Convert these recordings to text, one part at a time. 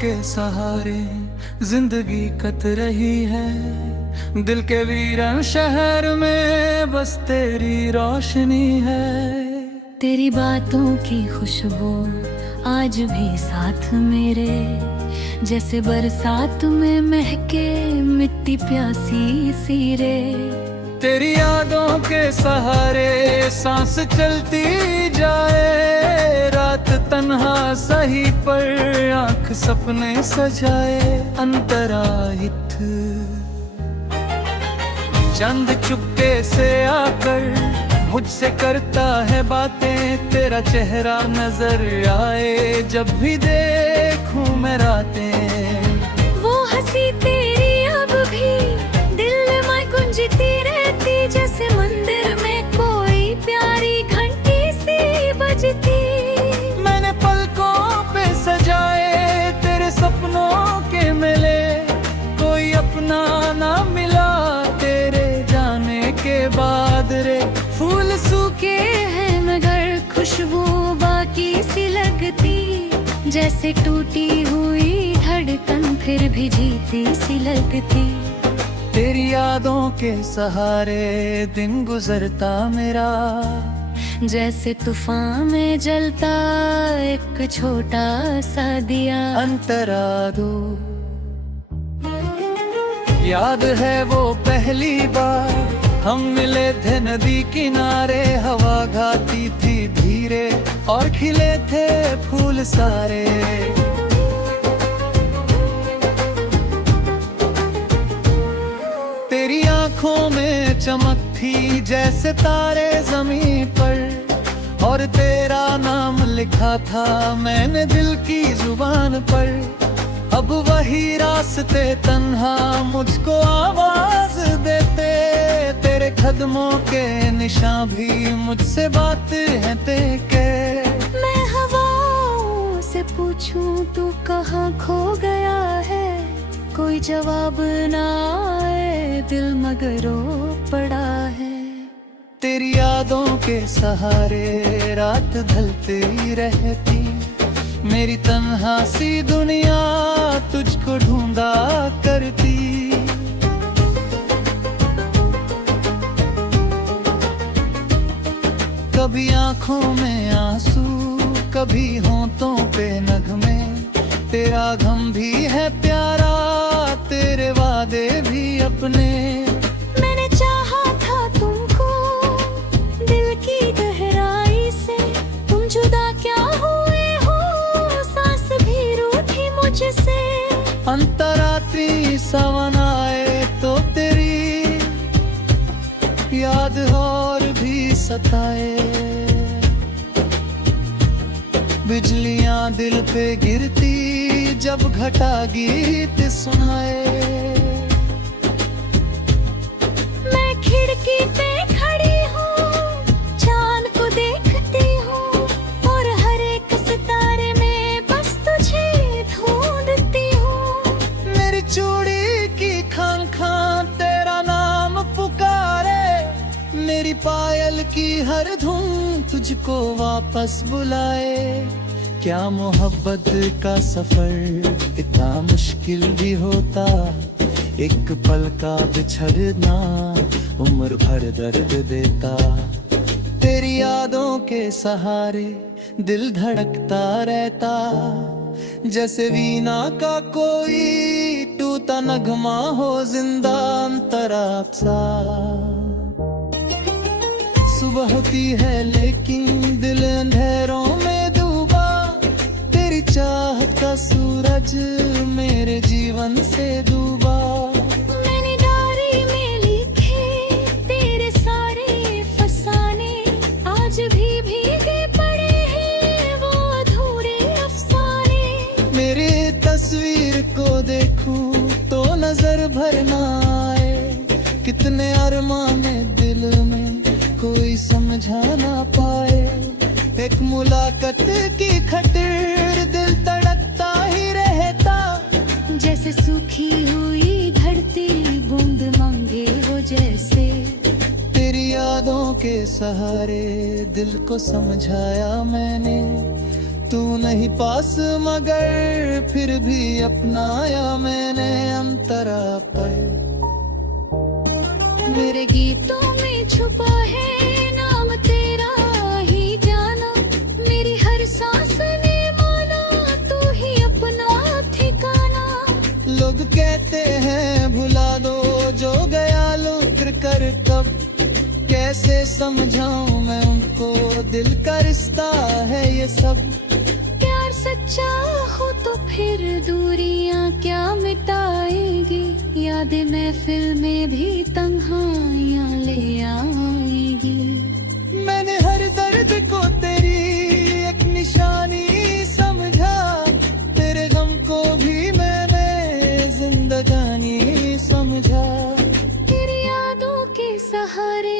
के सहारे जिंदगी कट रही है। दिल के वीरान शहर में बस तेरी रोशनी है। तेरी बातों की खुशबू आज भी साथ मेरे, जैसे बरसात में महके मिट्टी प्यासी सी रे। तेरी यादों के सहारे सांस चलती जाए, रात तन्हा सही पर आंख सपने सजाए। अंतराहित चंद चुपके से आकर मुझसे करता है बातें, तेरा चेहरा नजर आए जब भी देखूं मैं रातें। वो हंसी तेरी अब भी दिल में गुंजती रहती, जैसे मंदिर में कोई प्यारी घंटी सी बजती। मैंने पलकों पे सजाए तेरे सपनों के मेले, कोई अपना ना मिला तेरे जाने के बाद रे। फूल सूखे हैं मगर खुशबू बाकी सी लगती, जैसे टूटी हुई धड़कन फिर भी जीती सी लगती। तेरी यादों के सहारे दिन गुजरता मेरा, जैसे तूफान में जलता एक छोटा सा दिया। अंतरा दो याद है वो पहली बार हम मिले थे नदी किनारे। हवा गाती थी धीरे और खिले थे फूल सारे। तेरी आंखों में चमक थी जैसे तारे जमीन पर, और तेरा नाम लिखा था मैंने दिल की जुबान पर। अब वही रास्ते तन्हा मुझको आवाज देते, तेरे कदमों के निशान भी मुझसे बात है के। मैं हवाओं से पूछूं तू कहाँ खो गया है, कोई जवाब ना आए दिल मगर रो पड़ा है। तेरी यादों के सहारे रात ढलती रहती, मेरी तन्हा सी दुनिया तुझको ढूंढा करती। कभी आंखों में आंसू, कभी होंठों पे नगमे। तेरा गम भी है प्यारा, तेरे वादे भी अपने। मैंने चाहा था तुमको दिल की गहराई से, तुम जुदा क्या हुए हो सांस भी रूठी मुझसे। अंतरात्रि सावन आए तो तेरी याद और भी सताए। बिजलियां दिल पे गिरती जब घटा गीत सुनाए। मैं खिड़की पे खड़ी हूँ, चांद को देखती हूँ, और हर एक सितारे में बस तुझे ढूंढती हूँ। मेरी चूड़ी की खान खान तेरा नाम पुकारे, मेरी पायल की हर धुन तुझको वापस बुलाए। क्या मोहब्बत का सफर इतना मुश्किल भी होता, एक पल का बिछड़ना उम्र भर दर्द देता। तेरी यादों के सहारे दिल धड़कता रहता, जैसे वीणा का कोई टूटा नगमा हो जिंदा अंतरा सा। सुबह होती है लेकिन दिल अंधेरों में डूबा, तेरी चाहत का सूरज मेरे जीवन से डूबा। मैंने डायरी में लिखे तेरे सारे फसाने, आज भी भीगे पड़े हैं वो अधूरे अफसाने। मेरी तस्वीर को देखूं तो नजर भर ना आए, कितने अरमाने दिल में कोई समझा ना पाए। एक मुलाकात की खातिर दिल तड़कता ही रहता, जैसे सूखी हुई धरती बूंद मांगे हो जैसे। तेरी यादों के सहारे दिल को समझाया मैंने, तू नहीं पास मगर फिर भी अपनाया मैंने अंतरा पर। मेरे गीतों में छुपा है नाम तेरा ही जाना, मेरी हर सांस ने माना तू ही अपना ठिकाना। लोग कहते हैं भुला दो जो गया लुट कर कब, कैसे समझाऊं मैं उनको दिल का रिश्ता है ये सब। प्यार सच्चा हो तो फिर दूरियां क्या मिटाएगी, यादें महफिल में भी तन्हाइयां ले आएगी। मैंने हर दर्द को तेरी एक निशानी समझा, तेरे गम को भी मैंने जिंदगानी समझा। तेरी यादों के सहारे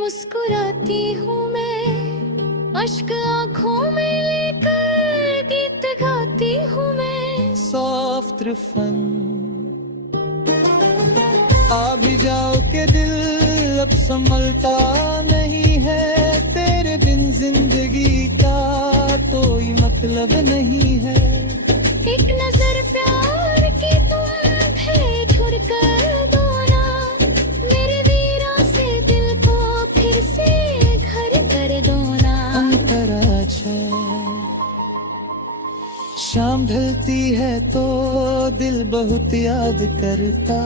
मुस्कुराती हूँ मैं, अश्क आँखों में लेकर गीत गाती हूँ मैं। सॉफ्ट फन आ भी जाओ के दिल अब संभलता नहीं है, तेरे बिन जिंदगी का कोई मतलब नहीं है। एक नजर प्यार की तुम भेंट कर दो ना, मेरे वीरा से दिल को फिर से घर कर दो ना। अंतरा छाए शाम ढलती है तो दिल बहुत याद करता,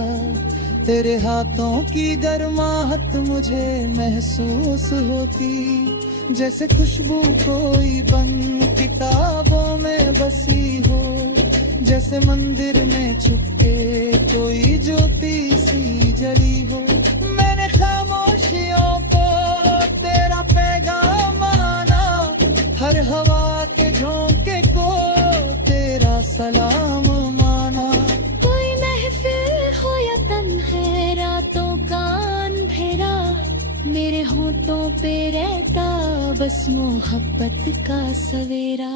तेरे हाथों की गर्माहट मुझे महसूस होती, जैसे खुशबू कोई बन किताबों में बसी हो, जैसे मंदिर में छुपके कोई ज्योति सी जली हो। मैंने खामोशियों को तेरा पैगाम माना, हर हवा के झोंके को तेरा सलाम माना। कोई महफिल हो या तन है रातों का अंधेरा, मेरे होठों पे रहता बस मोहब्बत का सवेरा।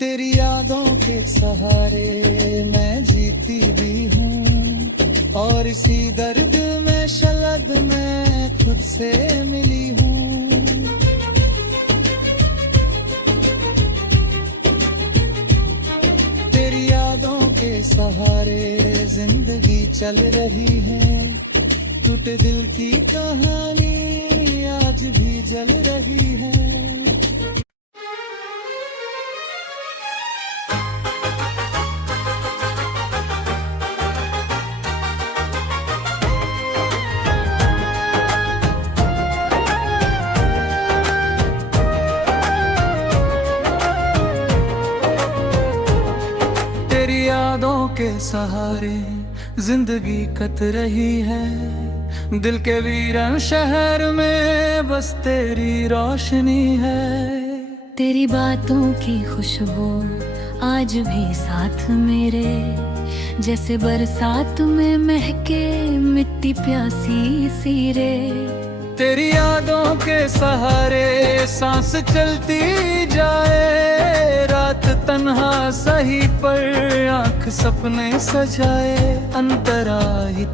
तेरी यादों के सहारे मैं जीती भी हूँ, और इसी दर्द में शलद मैं खुद से मिली हूँ। तेरी यादों के सहारे जिंदगी चल रही है, टूटे दिल की कहानी आज भी जल रही है। तेरी यादों के सहारे जिंदगी कट रही है, दिल के वीरान शहर में बस तेरी रोशनी है। तेरी बातों की खुशबू आज भी साथ मेरे, जैसे बरसात में महके मिट्टी प्यासी सी रे। तेरी यादों के सहारे सांस चलती जाए, रात तन्हा सही पर आंख सपने सजाए। अंतराहित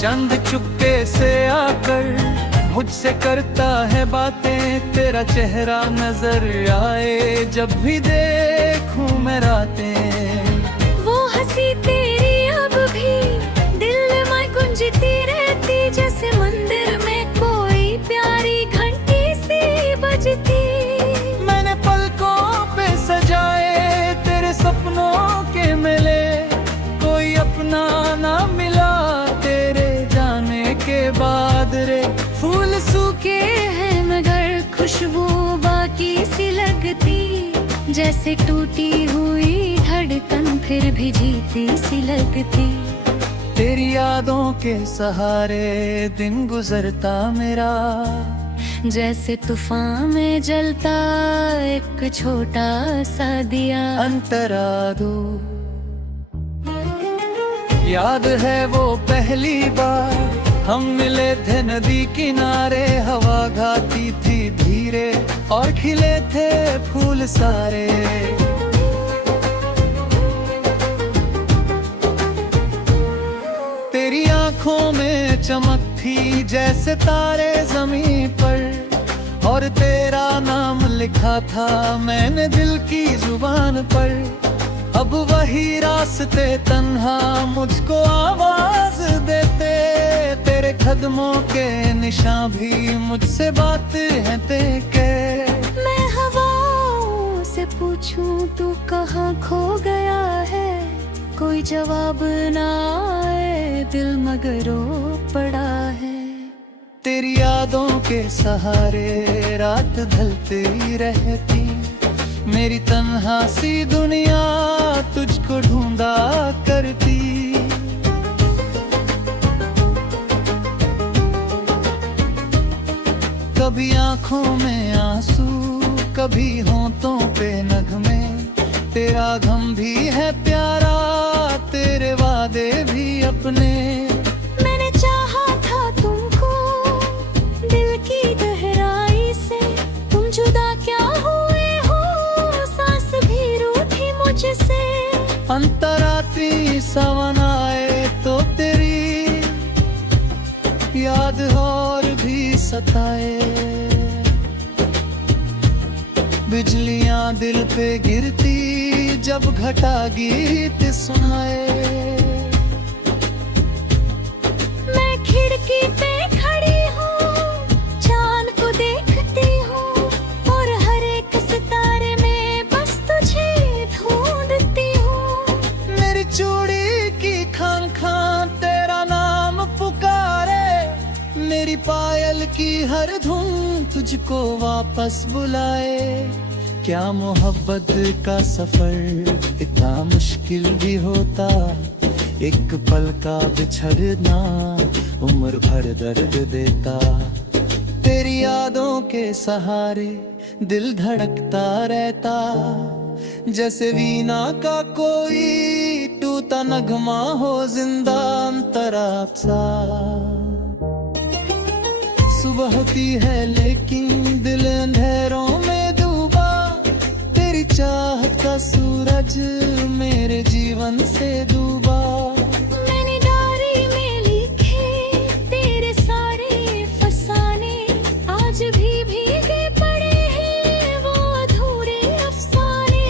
चंद चुपके से आकर मुझसे करता है बातें, तेरा चेहरा नजर आए जब भी देखूं मैं रातें। वो हंसी तेरी अब भी दिल में गुंजती रहती, जैसे मंदिर में कोई प्यारी घंटी सी बजती। मैंने पलकों पे सजाए तेरे सपनों के मेले, कोई अपना ना मिला तेरे जाने के बाद रे। फूल सूखे हैं मगर खुशबू बाकी सी लगती, जैसे टूटी हुई धड़कन फिर भी जीती सी लगती। तेरी यादों के सहारे दिन गुजरता मेरा, जैसे तूफान में जलता एक छोटा सा दिया। अंतरा दो याद है वो पहली बार हम मिले थे नदी किनारे, हवा गाती थी धीरे और खिले थे फूल सारे। तेरी आंखों में चमक थी जैसे तारे जमीन पर, और तेरा नाम लिखा था मैंने दिल की जुबान पर। अब वही रास्ते तन्हा मुझको आवाज देते, तेरे कदमों के निशान भी मुझसे बात है के। मैं हवाओं से पूछूं तू कहाँ खो गया है, कोई जवाब ना आए दिल मगर रो पड़ा है। तेरी यादों के सहारे रात ढलती रहती, मेरी तन्हा सी दुनिया तुझको ढूंढा करती। कभी आंखों में आंसू, कभी होंठों पे नगमे, तेरा गम भी है प्यारा, तेरे वादे भी अपने। मैंने चाहा था तुमको दिल की गहराई से, तुम जुदा क्या हुए हो, सांस भी रूठी मुझसे। अंतरात्रि सावन आए तो तेरी याद और भी सताए, बिजलियां दिल पे गिरती जब घटा गीत सुनाए। मैं खिड़की पे खड़ी हूँ, चांद को देखती हूँ, और हर एक सितारे में बस तुझे ढूंढती हूँ। मेरी चूड़ी की खान खान तेरा नाम पुकारे, मेरी पायल की हर धुन तुझको वापस बुलाए। क्या मोहब्बत का सफर इतना मुश्किल भी होता, एक पल का बिछड़ना उम्र भर दर्द देता। तेरी यादों के सहारे दिल धड़कता रहता, जैसे वीणा का कोई टूटा नगमा हो जिंदा अंतरा सा। सुबह होती है लेकिन दिल अंधेरों में डूबा, तेरी चाहत का सूरज मेरे जीवन से डूबा। मैंने डायरी में लिखे तेरे सारे फसाने, आज भी भीगे पड़े हैं वो अधूरे अफसाने।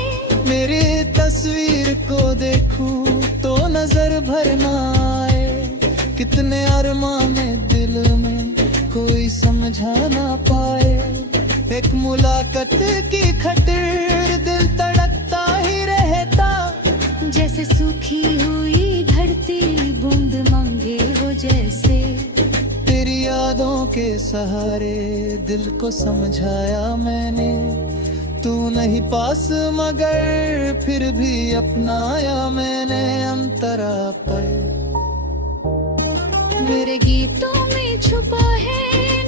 मेरी तस्वीर को देखूं तो नजर भर ना आए, कितने अरमान दिल में कोई समझा ना पाए। एक मुलाकात की खातिर दिल तड़पता ही रहता, जैसे सूखी हुई धरती बूंद मांगे हो जैसे। तेरी यादों के सहारे दिल को समझाया मैंने, तू नहीं पास मगर फिर भी अपनाया मैंने अंतरा पर। मेरे गीतों में छुपा है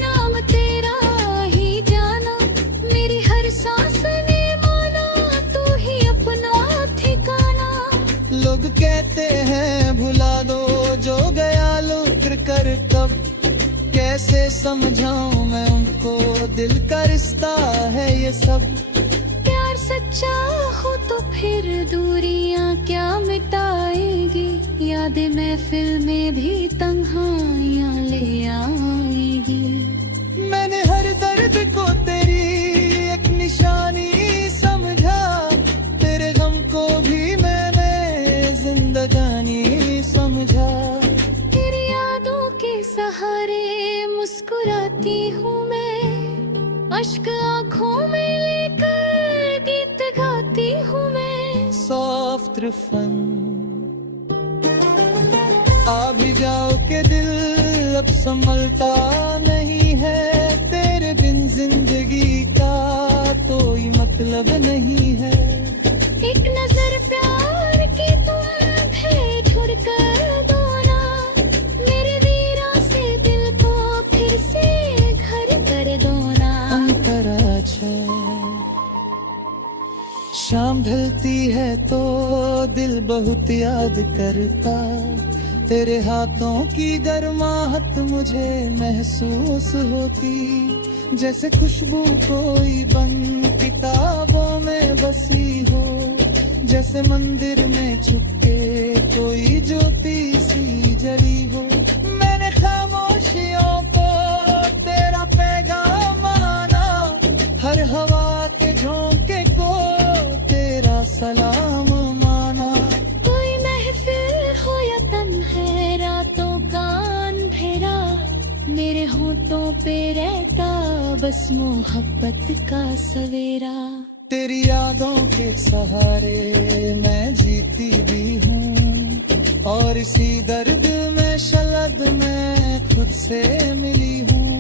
नाम तेरा ही जाना, मेरी हर सांस ने माना तू ही अपना ठिकाना। लोग कहते हैं भुला दो जो गया लुट कर कब, कैसे समझाऊं मैं उनको दिल का रिश्ता है ये सब। प्यार सच्चा हो तो फिर दूरियां क्या मिटाएगी, यादें महफिल में भी तन्हाइयां ले आएगी। मैंने हर दर्द को तेरी एक निशानी समझा, तेरे गम को भी मैंने जिंदगानी समझा। तेरी यादों के सहारे मुस्कुराती हूँ मैं, अश्क आँखों में लेकर गीत गाती हूँ मैं। सॉफ्ट फन आ भी जाओ के दिल अब संभलता नहीं है, तेरे बिन जिंदगी का कोई मतलब नहीं है। एक नजर प्यार की तुम भेंट कर दो ना, मेरे वीरा से दिल को फिर से घर कर दो ना। अंतरा शाम ढलती है तो दिल बहुत याद करता, तेरे हाथों की गर्माहट मुझे महसूस होती, जैसे खुशबू कोई बन किताबों में बसी हो, जैसे मंदिर में छुपके कोई ज्योति सी जली हो। मैंने खामोशियों को तेरा पैगाम माना, हर हवा बस मोहब्बत का सवेरा। तेरी यादों के सहारे मैं जीती भी हूँ, और इसी दर्द में शलद मैं खुद से मिली हूँ।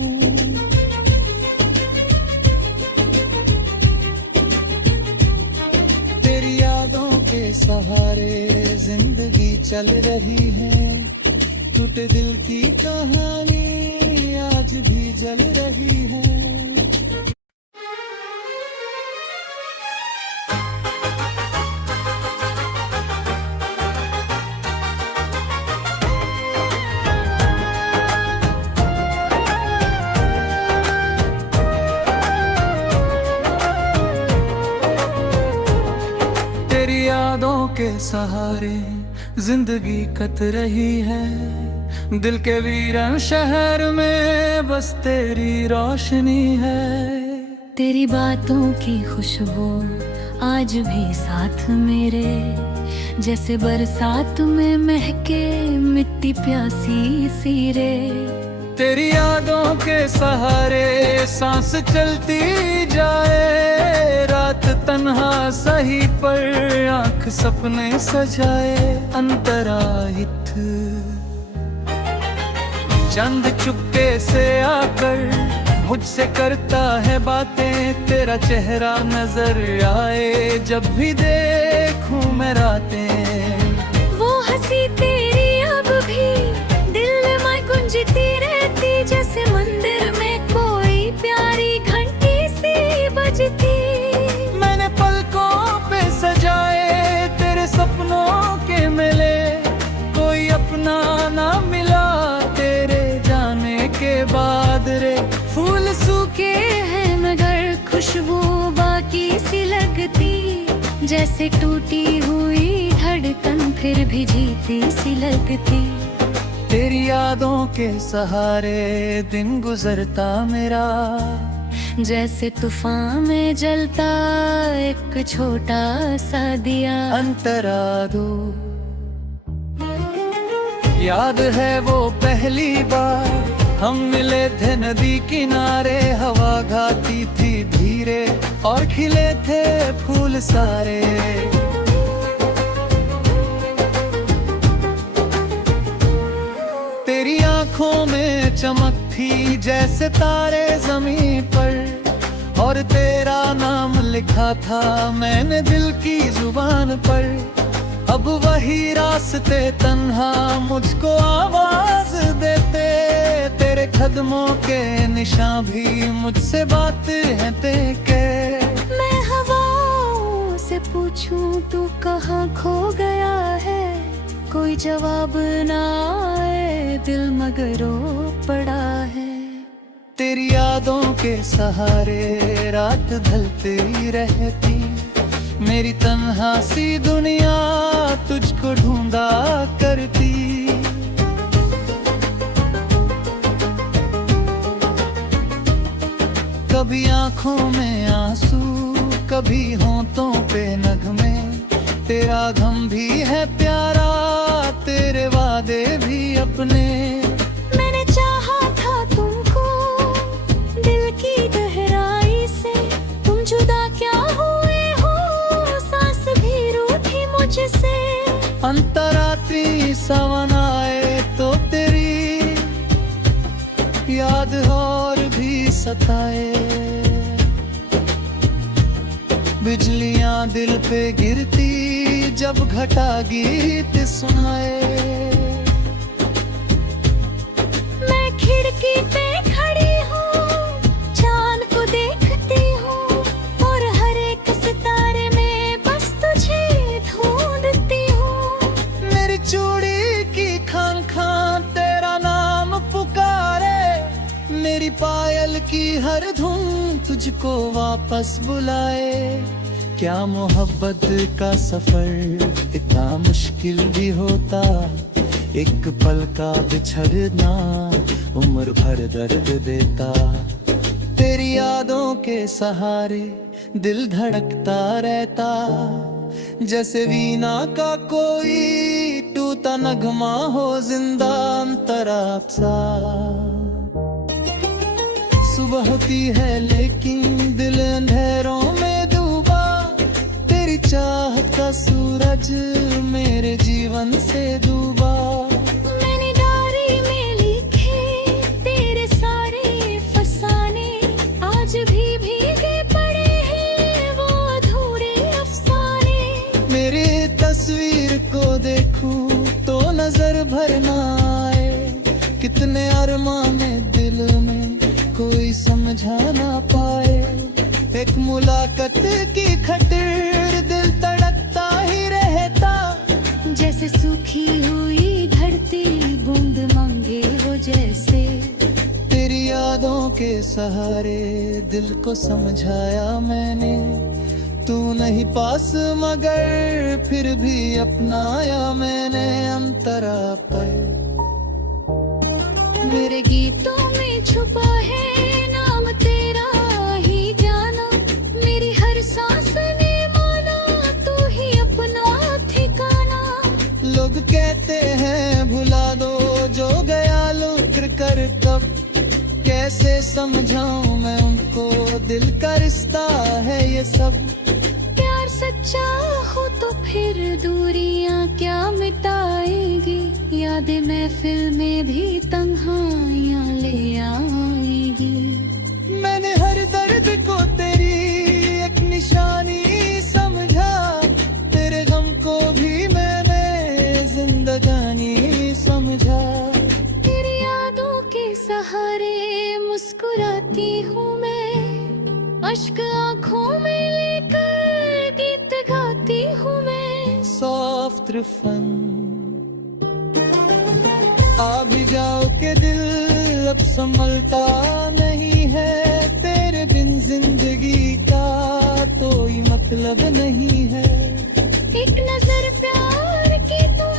तेरी यादों के सहारे जिंदगी चल रही है, टूटे दिल की कहानी आज भी जल रही है। तेरी यादों के सहारे जिंदगी कट रही है, दिल के वीरान शहर में बस तेरी रोशनी है। तेरी बातों की खुशबू आज भी साथ मेरे, जैसे बरसात में महके मिट्टी प्यासी सीरे। तेरी यादों के सहारे सांस चलती जाए, रात तन्हा सही पर आंख सपने सजाए। अंतराहित चंद चुपके से आकर मुझसे करता है बातें, तेरा चेहरा नजर आए जब भी देखूं मैं रातें। वो हंसी तेरी अब भी दिल में गुंजती रहती, जैसे मंदिर में कोई प्यारी घंटी सी बजती। मैंने पलकों पे सजाए तेरे सपनों के मेले, कोई अपना ना मिला तेरे जाने के बाद रे। फूल सूखे हैं मगर खुशबू बाकी सी लगती, जैसे टूटी हुई धड़कन फिर भी जीती सी लगती। तेरी यादों के सहारे दिन गुजरता मेरा, जैसे तूफान में जलता एक छोटा सा दिया। अंतरा दो याद है वो पहली बार हम मिले थे नदी किनारे, हवा गाती थी धीरे और खिले थे फूल सारे। तेरी आंखों में चमक थी जैसे तारे जमीन पर, और तेरा नाम लिखा था मैंने दिल की जुबान पर। अब वही रास्ते तन्हा मुझको आवाज देते, तेरे कदमों के निशान भी मुझसे बात है के। मैं हवाओं से पूछूं तू कहाँ खो गया है, कोई जवाब ना आए दिल मगर रो पड़ा है। तेरी यादों के सहारे रात ढलती रहती, मेरी तन्हा सी दुनिया तुझको ढूंढा करती। कभी आंखों में आंसू, कभी होंठों पे नगमे, तेरा गम भी है प्यारा तेरे वादे भी अपने। मैंने चाहा था तुमको दिल की गहराई से, तुम जुदा क्या हुए हो सांस भी रूठी मुझसे। अंतरात्रि सावन आए तो तेरी याद और भी सताए, बिजलियां दिल पे गिरती जब घटा गीत सुनाए। मैं खिड़की पे खड़ी हूँ, चांद को देखती हूँ, और हर एक सितारे में बस तुझे ढूंढती हूँ। मेरी चूड़ी की खान खान तेरा नाम पुकारे, मेरी पायल की हर धुन तुझको वापस बुलाए। क्या मोहब्बत का सफर इतना मुश्किल भी होता, एक पल का बिछड़ना उम्र भर दर्द देता। तेरी यादों के सहारे दिल धड़कता रहता, जैसे वीणा का कोई टूटा नगमा हो जिंदा अंतरा सा। होती है लेकिन दिल अंधेरों में डूबा, तेरी चाहत का सूरज मेरे जीवन से डूबा। मैंने डायरी में लिखे तेरे सारे फसाने, आज भी भीगे पड़े हैं वो अधूरे अफसाने। मेरी तस्वीर को देखूं तो नजर भर ना आए, कितने अरमान दिल में कोई समझा ना पाए। एक मुलाकात की खतिर दिल तड़कता ही रहता, जैसे सूखी हुई धरती बूंद मांगे हो जैसे। तेरी यादों के सहारे दिल को समझाया मैंने, तू नहीं पास मगर फिर भी अपनाया मैंने अंतरा पर। मेरे गीतों में छुपा है नाम तेरा ही जाना, मेरी हर सांस ने माना तू ही अपना ठिकाना। लोग कहते हैं भुला दो जो गया लुट कर कब, कैसे समझाऊं मैं उनको दिल का रिश्ता है ये सब। प्यार सच्चा हो तो फिर दूरियां क्या मिटाएगी, यादें महफिल में भी तन्हाइयां ले आएगी। मैंने हर दर्द को तेरी एक निशानी समझा, तेरे गम को भी मैंने जिंदगानी समझा। तेरी यादों के सहारे मुस्कुराती हूँ मैं, अश्क आँखों में लेकर गीत गाती हूँ मैं। सॉफ्ट फन आ भी जाओ के दिल अब संभलता नहीं है, तेरे बिन जिंदगी का कोई मतलब नहीं है। एक नजर प्यार की तुम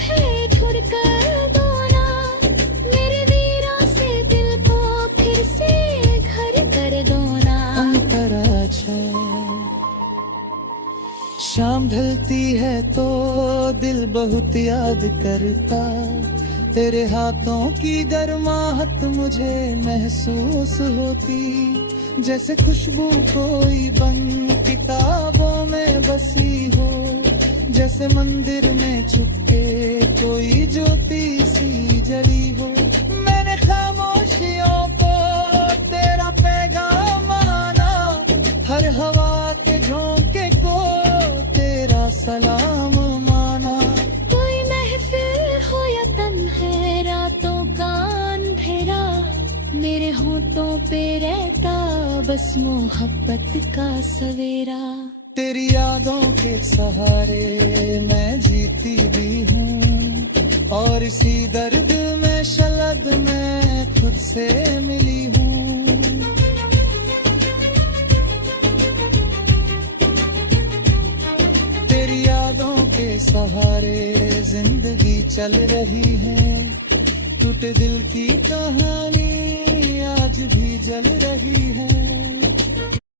भेंट कर दो ना, मेरे वीरा से दिल को फिर से घर कर दो ना। अंतरा शाम ढलती है तो दिल बहुत याद करता, तेरे हाथों की गर्माहट मुझे महसूस होती, जैसे खुशबू कोई बन किताबों में बसी हो, जैसे मंदिर में छुपके कोई ज्योति सी जली हो। मैंने खामोशियों को तेरा पैगाम माना, हर हवा के झोंके को तेरा सलाम माना। कोई महफिल हो या तन है रातों का अंधेरा, मेरे होठों पे रहता बस मोहब्बत का सवेरा। तेरी यादों के सहारे मैं जीती भी हूँ, और इसी दर्द में शलद मैं खुद से मिली हूँ। तेरी यादों के सहारे जिंदगी चल रही है, टूटे दिल की कहानी आज भी जल रही है।